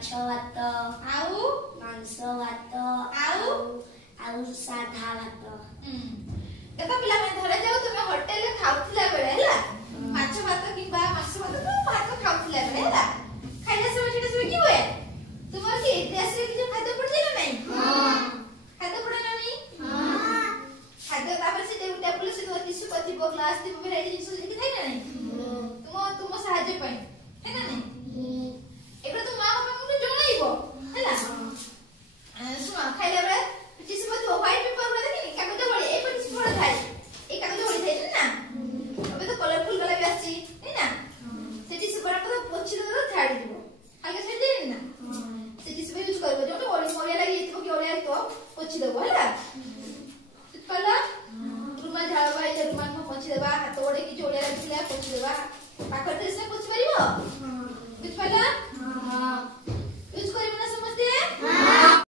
ମାଛ ଭାତ ଆଉ ମାଂସ ଭାତ ଆଉ ସାଧା ଭାତ। ଦେଖ ପିଲାମାନେ ଧରା ଯାଉ ତୁମେ ହୋଟେଲରେ ଖାଉଥିଲା ବେଳେ ହେଲା ମାଛ ଭାତ କିମ୍ବା ମାଂସ ଭାତ ଭାତ ଖାଉଥିଲା ବେଳେ ହେଲା ଖାଇଲା ସମୟ ସେଟା ସବୁ କି ହୁଏ ତୁମର କି ଡ୍ରେସରେ କିଛି ଖାଦ୍ୟ ପଡିଯାଏ ନା ନାହିଁ? ଖାଦ୍ୟ ପଡେ ନା ନାହିଁ? ଖାଦ୍ୟ ତାପରେ ସେ ଟେବୁଲ ସେ ଟିସୁ ଥିବ ଗ୍ଲାସ ଥିବ ଭେରାଇଟି ଜିନିଷ ସେଠି ଥାଏ ନା ନାହିଁ? ତୁମ ସାହାଯ୍ୟ ପାଇଁ ହେ ନା ନାହିଁ? ଏଗୁଡ଼ା ତ ମା ବାପାଙ୍କୁ ଜଣାଇବ ହେଲା। ଶୁଣ ଖାଇଲା ବେଳେ ଟିସୁ ଥିବ ହ୍ୱାଇଟ ପେପର ଗୁଡ଼ା ଦେଖିନି କାଗଜ ଭଳି ଏପରି ଟିସୁ ଭଳି ଥାଏ এই କାଗଜ ଭଳି ଥାଏ ନା ଏବେ ତ କଲରଫୁଲ ବାଲା ବି ଆସିଛି ନା ସେ ଟିସୁ ଗୁଡ଼ାକ ପୋଛି ଦେବ ଛାଡ଼ି ଯିବ ହାଲକା ଛାଡ଼ି ଦେବେନି ନା ସେ ଟିସୁ ୟୁଜ କରିବ ଯୋଉଠି ଅଳିଆ ଲାଗିଯାଇଥିବ କି ଅଳିଆ ହେଇଥିବ ପୋଛି ଦେବ ହେଲା। କଲ ରୁମାଲ ଝାଳ ବାହାରିଲେ ରୁମାଲ ପୋଛି ଦେବା ହାତ ଗୋଡ଼େ କିଛି ଅଳିଆ ଲାଗିଥିଲା ପୋଛି ଦେବା ପାଖରେ ସେ ପୋଛି ପାରିବ